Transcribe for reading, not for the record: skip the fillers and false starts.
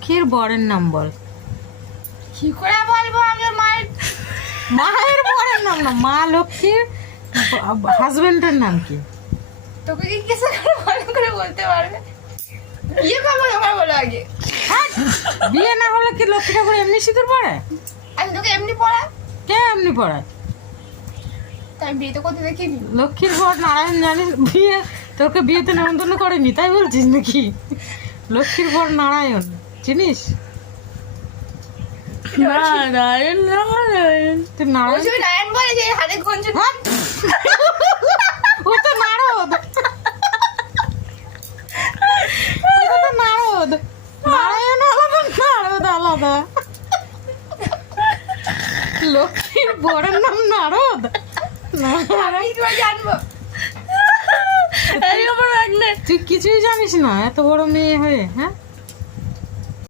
লক্ষ্মীর বরের নাম বল। কি করে বলবো? আগে মায়ের বরের নাম না, মা লক্ষ্মীর হাজবেন্ডের নাম কি? তোকে কি কিছু ভালো করে বলতে পারবে? বিয়ে করবো আমার বলো আগে। বিয়ে না হলে কি লক্ষ্মী ঠাকুর এমনি সিঁদুর পড়ে? আমি তোকে এমনি পড়া, কে এমনি পড়ায়? তাই বিয়ে তো করতে দেখিনি। লক্ষ্মীর বর নারায়ণ জানিস? বিয়ে তোকে বিয়েতে নেমন্তন্ন করেনি তাই বলছিস নাকি? লক্ষ্মীর বর নারায়ণ চিনিস? নারায়ণ নারায়ণ, তুই নারায়ণ, ওই নারায়ণ বলে যে হাতে গঞ্জি। ও তো নারদ, ও তো নারদ। নারায়ণ আলাদা, নারদ আলাদা। লক্ষ্মীর বরের নাম নারদ? আমি কি করে জানবো? তুই কিছুই জানিস না এত বড় মেয়ে হয়ে, হ্যাঁ?